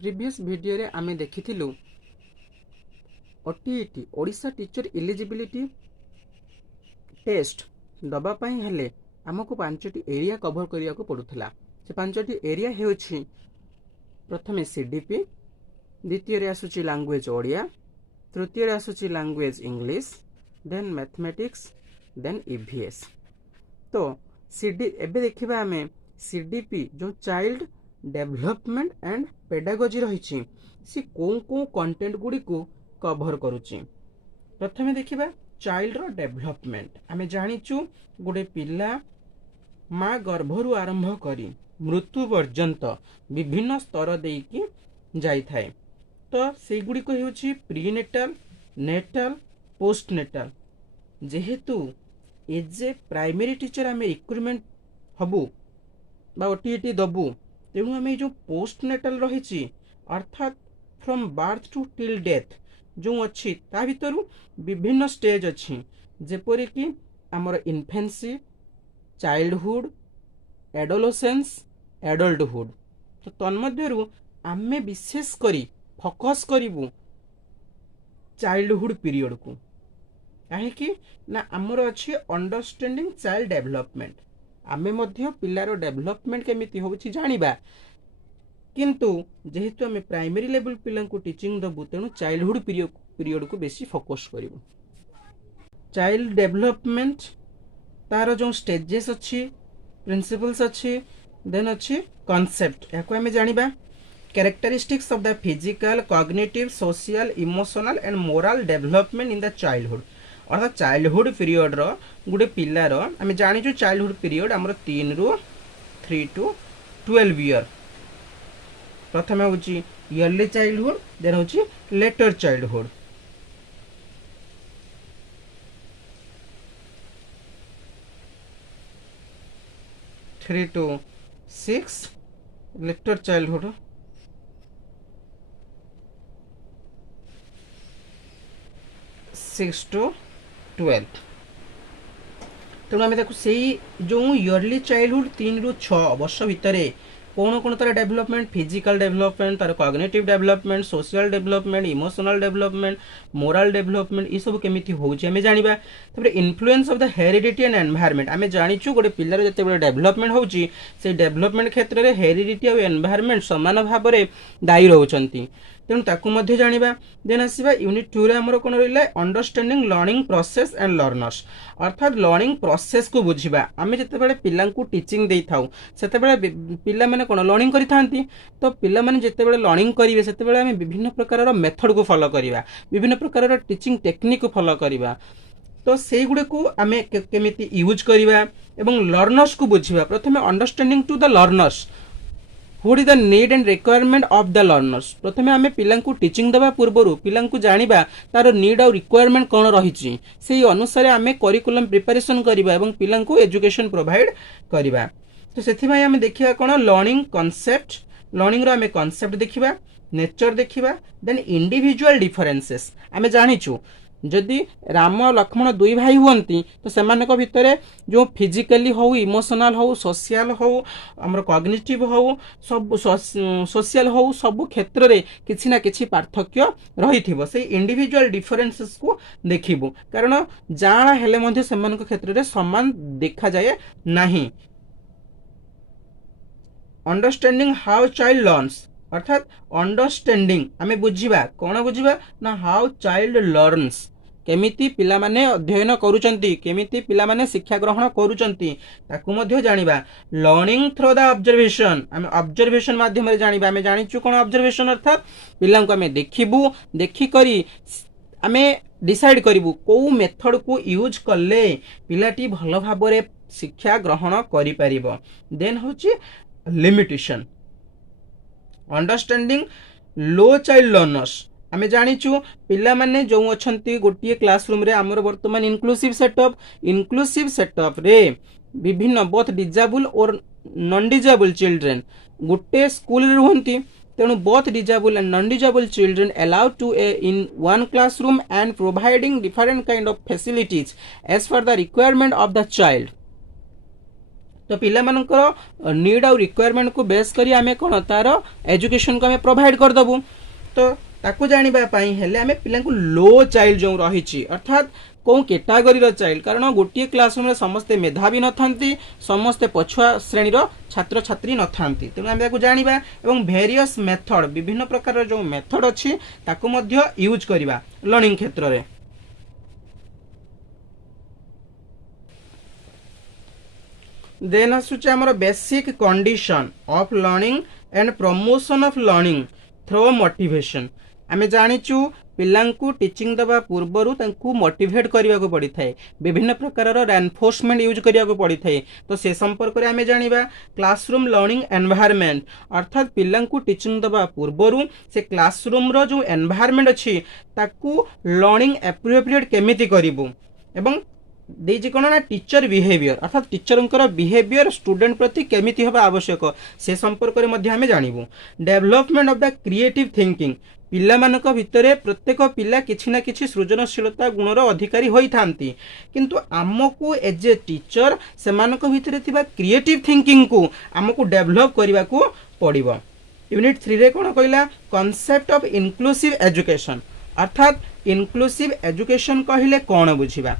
Previous video रे आमे देखिथिलु OTET Odisha teacher eligibility test दबा पई हेले हमको पांचटी एरिया कवर करिया को पडुथला। से पांचटी एरिया हेउछि प्रथमे सीडीपी, द्वितीय रे आसुछि लैंग्वेज ओडिया, तृतीय रे आसुछि language English, then mathematics, then EVS. तो सीडी एबे देखिबा हमें सीडीपी जो चाइल्ड डेवलपमेंट एंड पेडागोजी रही सी को कंटेंट गुडी को कवर करुची। प्रथमे देखिबा चाइल्ड रो डेवलपमेंट। आमे जानिचु गोटे पिला माँ गर्भरु आरंभ करी मृत्यु पर्यंत विभिन्न स्तर देकी जाई थाए। तो से गुडी को हेउची प्रीनेटाल, नेटाल, पोस्टनेटाल। जेहेतु एज ए प्राइमरी टीचर आमे रिक्रुटमेंट हबु बा ओटीईटी दबु, तेणु आमे जो पोस्टनेटाल रही अर्थात from birth to till death जो अच्छी ता भितरु विभिन्न स्टेज अच्छी जेपरि कि हमर इन्फेंसी, चाइल्डहुड, एडोलेसेंस, एडल्टहुड। तो तन्मध्यरु आमे विशेष करी फोकस करिवु चाइल्डहुड पीरियड को। काहेकि ना हमर अच्छी अंडरस्टैंडिंग चाइल्ड डेवलपमेंट। आमे मध्य पिलारो डेवलपमेंट केमिति होउछि जानिबा, किंतु जेहेतु आमे प्राइमरी लेवल पिला को टीचिंग दबु तेणु चाइल्डहुड पीरियड को बेसी फोकस करिवु। चाइल्ड डेवलपमेंट तार जो स्टेजेस अच्छी, प्रिंसिपल्स अच्छी, देन अच्छी कॉन्सेप्ट। याको आमे जानिबा characteristics of the physical, cognitive, social, emotional and moral development in the childhood. अर्थात चाइल्डहुड पीरियड रो गुडे पिलार आमे जानिचु चाइल्डहुड पीरियड हमर 3 ରୁ 3 to 12 ईयर। प्रथम होची इयरली चाइल्डहुड, देन होची later childhood. Three to 6 later childhood, 6 to 12। तेणु आम देखो से जो इयरली चाइल्डहुड 3 ରୁ 6 वर्ष भितर कौन तार डेवलपमेंट, फिजिकल डेवलपमेंट, तार cognitive development, social development, emotional development, moral development, ये सब केमिति होउछि आमे जानिबा। तबरे influence of the heredity and environment. आमे जानिचु गोटे पिल्लार जते बेले डेवलपमेंट होउछि से डेवलपमेंट क्षेत्र रे हेरिडिटी और एनवायरनमेंट समान भाव रे दायी रहउछंती, तेणु ताकू मध्य जानिबा। देन आसीबा यूनिट 2 रे हमर कोन रहिला understanding learning process and learners. अर्थात लर्निंग प्रोसेस को बुझिबा। आमे जते बेले पिल्ला को टीचिंग देई थाउ सेते बेले पिल्ला माने कोन लर्निंग करि थांती। तो पिल्ला माने जते बेले लर्निंग करिवे सेते बेले आमे विभिन्न प्रकार रो मेथड को फॉलो करिवा, विभिन्न प्रकार रो टीचिंग टेक्निक को फॉलो करिवा। तो से गुडे को आमे केमिति यूज करिवा एवं लर्नर्स को बुझिबा। प्रथमे understanding to the learners, what is the need and requirement of the learners. प्रथमे आमे पिल्ला को टीचिंग दबा पूर्वरु पिल्ला को जानिबा तार नीड और रिक्वायरमेंट कोन रहिछि, सेही अनुसार आमे करिकुलम प्रिपरेशन करिबा एवं पिल्ला को एजुकेशन प्रोवाइड करिबा। तो सेथि भाई आमे देखिबा कोन लर्निंग कॉन्सेप्ट। लर्निंग रो आमे कॉन्सेप्ट देखिबा, नेचर देखिबा, देन इंडिविजुअल डिफरेंसेस। आमे जानिचु जदि राम लक्ष्मण दुई भाई हुंती तो सेमानक भितरे जो फिजिकली हो, इमोशनल हो, सोशल हो, हमर कॉग्निटिव हो, सब सोशल हो, सब क्षेत्र रे किछि ना किछि पार्थक्य रहिथिबो। से इंडिविजुअल डिफरेंसेस को देखिबो, कारण जाणा हेले मध्ये सेमानक क्षेत्र रे समान देखा जाए नाही। Understanding how child learns. अर्थात अंडरस्टैंडिंग आमे बुझिबा कोन बुझिबा ना हाउ चाइल्ड लर्न्स, केमिति पिला माने अध्ययन करूचंती, केमिति पिला माने शिक्षा ग्रहण करूचंती ताकू मध्ये जानिबा। Learning through the observation. आमे ऑब्जर्वेशन माध्यम रे जानिबा। आमे जानिचु कोन ऑब्जर्वेशन अर्थात पिला को आमे देखिबु, देखि करी आमे डिसाइड करिवु को मेथड को यूज करले पिलाटी भलो भाबरे शिक्षा ग्रहण करि परिबो। देन होची लिमिटेशन। अंडरस्टैंडिंग लो चाइल्ड लर्नर्स। आमे जानिचु पिला माने जो अछंती गोटिए क्लासरूम रे हमर वर्तमान इंक्लूसिव सेटअप रे विभिन्न बोथ डिजेबल और नॉन डिजेबल चिल्ड्रेन गोटे स्कूल रे रहंती। तेणु both disable and non disable children allowed to in one classroom and providing different kind of facilities as per the requirement of the child. तो पिला मानकर नीड और requirement को बेस करी आमे कोन तार एजुकेशन को आमे प्रोवाइड कर दबु। तो ताकू जानिबा पई हेले आमे पिला को लो चाइल्ड जो रहिछि अर्थात कौ कैटेगरी चाइल्ड, कारण गोटे क्लासरूम में समस्ते मेधावी न थांती, समस्ते पछुआ श्रेणी छात्र छात्री न थांती। तेणु आमे ताकू जानिबा एवं वेरियस मेथड विभिन्न प्रकार जो मेथड अछि ताकू मध्य यूज करिबा लर्निंग क्षेत्र रे। देन आसुचे हमर basic condition of learning and promotion of learning through motivation. आमे जानिचु पिलांकु टीचिंग दबा पूर्वरु तांकु मोटिवेट करिया को पड़ी थाए, विभिन्न प्रकार रेनफोर्समेंट यूज करिया को पड़ी थाए। तो से संपर्क रे आमे जानिबा क्लासरूम लर्निंग एनवायरनमेंट अर्थात पिलांकु टीचिंग दबा पूर्वरु से क्लासरूम रो जो एनवायरनमेंट अछि ताकु लर्निंग एप्रोप्रिएट केमिति करिवु एवं देजी कोन ना टीचर बिहेवियर अर्थात टीचरंकर बिहेवियर स्टूडेंट प्रति केमिति होबा आवश्यक से संपर्क रे मध्ये हमें जानिबु। Development of the creative thinking पिला मानक भितरे प्रत्येक पिला किछि ना किछि सृजनशीलता गुणर अधिकारी होई थांती, किंतु आमको एज ए टीचर से मानक भितरे थिबा क्रिएटिव थिंकिंग को आमको डेवलप करबा को पड़िबो। यूनिट 3 रे कोन कहला कांसेप्ट ऑफ इंक्लूसिव एजुकेशन अर्थात इंक्लूसिव एजुकेशन कहिले कोन बुझिबा।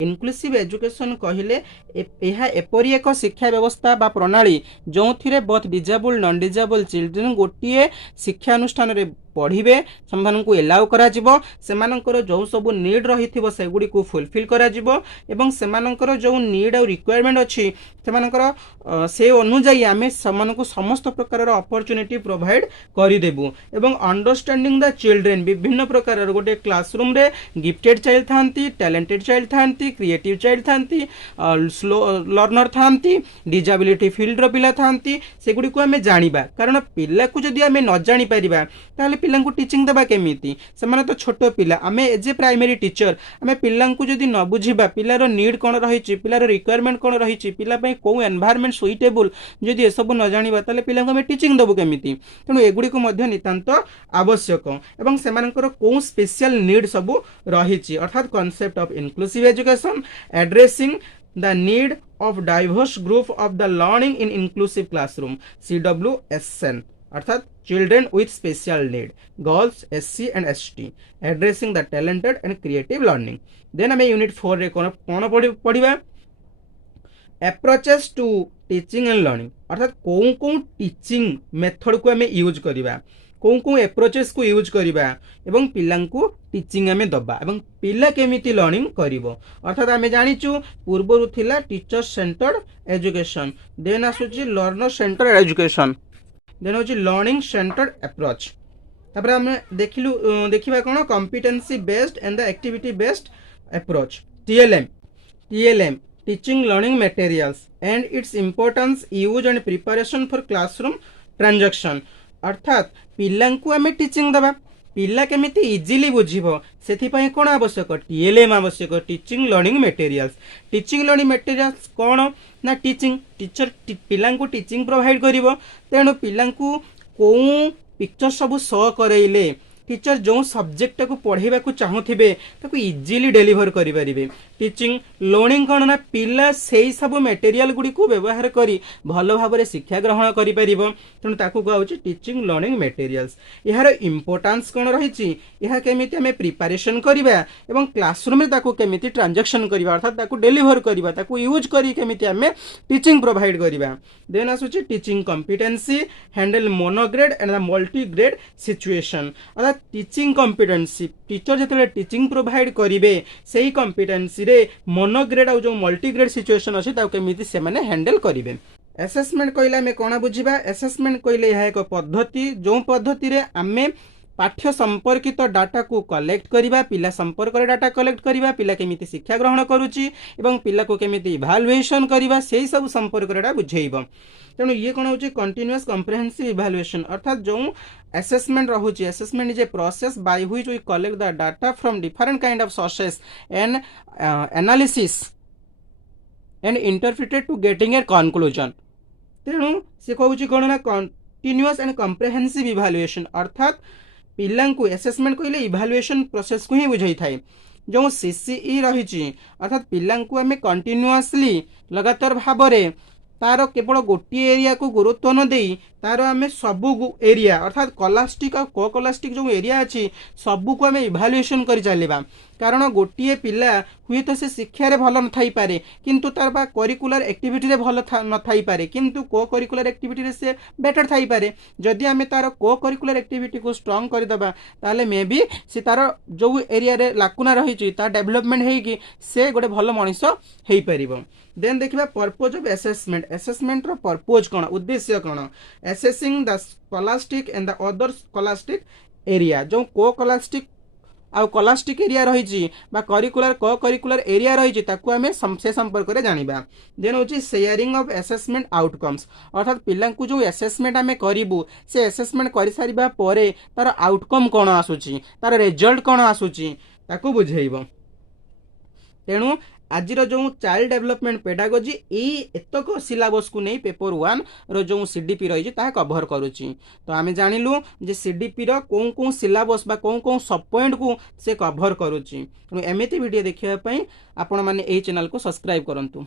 इनक्लूसिव एजुकेशन कहले यह एपरी एक शिक्षा व्यवस्था बा प्रणाली जो थिरे both disable non disable children गोटे शिक्षा अनुष्ठान रे पढ़िबे सेमानकु एलाउ करा जिवो, सेमानकर जो सब नीड रहिथिबो सेगुडी को फुलफिल करा जिवो एवं सेमानकर जो नीड और रिक्वायरमेंट अछि सेमानकर से अनुसार आमे सेमानकु समस्त प्रकार अपॉर्चुनिटी प्रोवाइड करि देबु एवं अंडरस्टैंडिंग द चिल्ड्रेन विभिन्न प्रकार गोटे क्लासरूम रे गिफ्टेड चाइल्ड थांती, टैलेंटेड चाइल्ड थांती, क्रिएटिव चाइल्ड थांती, स्लो लर्नर थांती, डिजेबिलिटी फील्ड रो पिला थांती, सेगुडी को आमे जानिबा। कारण पिला को जदी आमे न जानि परिबा ताले पिलांकु टीचिंग दबा केमिति, सेमाने तो छोटो पिला आमे एज ए प्राइमरी टीचर आमे पिलांकु जदी न बुझिबा पिलार नीड कोन रहिछि, पिलार रिक्वायरमेंट कोन रहिछि, पिला पई को एनवायरनमेंट सुइटेबल जदी ए सब न जानिबा ताले पिलांकु आमे टीचिंग दबु केमिति। तेनु एगुडी को मध्य नितांत आवश्यक एवं सेमानकर को स्पेशल नीड सब रहिछि अर्थात concept of inclusive education addressing the need of diverse group of the learning in inclusive classroom CWSN अर्थात children with special need girls SC and ST addressing the talented and creative learning। then हमें unit 4 रे कोन पढ़िबा approaches to teaching and learning अर्थात को teaching method को हमें use करिबा, को approaches को यूज करिबा एवं पिलांकु टीचिंग आमे दबा एवं पिला केमिति लर्निंग करिवो। अर्थात आमे जानिचु पूर्वरु थिला टीचर सेंटर्ड एजुकेशन, देन आसुची लर्नर सेंटर्ड एजुकेशन, देन होची लर्निंग सेंटर्ड अप्रोच। तापर हम देखिबा कोन competency based and the activity based approach TLM teaching learning materials and its importance use and preparation for classroom transaction अर्थात पिलांकु आमे teaching दबा, पिला केमिति इजीली बुझिबो सेथि पई कोन आवश्यक TLM आवश्यक teaching learning materials. Teaching learning materials कोन ना टीचिंग टीचर पिलांकु टीचिंग प्रोवाइड करिवो, तेनु पिलांकु को पिक्चर सब शो करैले टीचर जो सब्जेक्ट को पढ़ेबा को चाहुथिबे ताको इजीली डिलीवर करि परिबे। टीचिंग लर्निंग कोन ना पिला सेही सब मटेरियल गुडी को व्यवहार करी भलो भाबरे शिक्षा ग्रहण करि परिबो, तनु ताको कहउची टीचिंग लर्निंग मटेरियल्स। यार इंपोर्टेंस कोन रहिची, यहा केमिति हमें प्रिपरेशन करिबा एवं क्लासरूम में ताको केमिति ट्रांजैक्शन करिबा अर्थात ताको डिलीवर करिबा, ताको यूज करी केमिति हमें टीचिंग प्रोवाइड करिबा। देन आसुची teaching competency handle monograde and the multi grade situation अर्थात टीचिंग कॉम्पिटेंसी टीचर जतले टीचिंग प्रोवाइड करिवे सेही कॉम्पिटेंसी रे मोनोग्रेड और जो मल्टी ग्रेड सिचुएशन अछि ताको केमिति से माने हैंडल करिवे। असेसमेंट कइला में कोना बुझिबा, असेसमेंट कइले यह एक पद्धति जो पद्धति रे आमे पाठ्य संपर्कित डाटा को कलेक्ट करिबा, पिला संपर्क रे डाटा कलेक्ट करिबा, पिला केमिति शिक्षा ग्रहण करूची एवं पिला को केमिति इभालुएशन करिबा सेही सब संपर्क रे बुझेइबो। तेणु ये कौन होची कंटिन्यूअस कॉम्प्रिहेंसिव इवैल्यूएशन अर्थात जो असेसमेंट रहुची, assessment is a process by which we collect the data from different kind of sources and analysis and interpreted to getting a conclusion. तेणु से कहूची कौन ना कंटिन्यूअस एंड कॉम्प्रिहेंसिव इवैल्यूएशन अर्थात पिलांकु assessment कहले evaluation process को ही बुझाई थाए। जो सीसीई रही अर्थात पिलांकु आमे कंटिन्यूअसली लगातार भाव में तार केवल गोटे एरिया को गुरुत्व न दे तार आम सबू एरिया अर्थात कलास्टिक और को कलास्टिक जो एरिया अच्छी सबू को आम इभालुएसन कर चलवा कारण गोटे पिला हुए तो से शिक्षार भल न थी पारे किंतु तार बा करिकुलर एक्टिविटी भल न थी पारे किंतु को करिकुलर एक्टिविटी से बेटर थी पारे जदि आम तार को करिकुलर एक्टिविटी को स्ट्रॉन्ग करदेबा ताले मे भी से तार जो एरिया रे लाकुना रही तार डेवलपमेंट होगी से गोटे भल मनीष हो पारिबो। देन देखिबा पर्पज ऑफ असेसमेंट असेसमेंट रो पर्पज कोन उद्देश्य कोन assessing the scholastic and the other scholastic area जो को स्कॉलास्टिक आउ कलास्टिक एरिया रही करिकुलर को करिकुलर एरिया रही आम से संपर्क में जाना। देन हूँ शेयरिंग ऑफ असेसमेंट आउटकम्स अर्थात पिला जो असेसमेंट आम करूँ से असेसमेंट कर सारा पर तार आउटकम कौन आसूची तार रिजल्ट कौन आसूची ताकू बुझेइब। तेणु आज जो चाइल्ड डेवलपमेंट पेडागोजी एतक सिलेबस को नहीं पेपर 1 रो जो सीडीपी रही कभर करुच्ची। तो आम जानिलु जे सीडीपी रो कौन कौन सिलेबस बा कौन कौन सब पॉइंट को से कभर करुच्ची। एमती वीडियो देखिए आपण मैंने चैनल को सब्सक्राइब करंतु।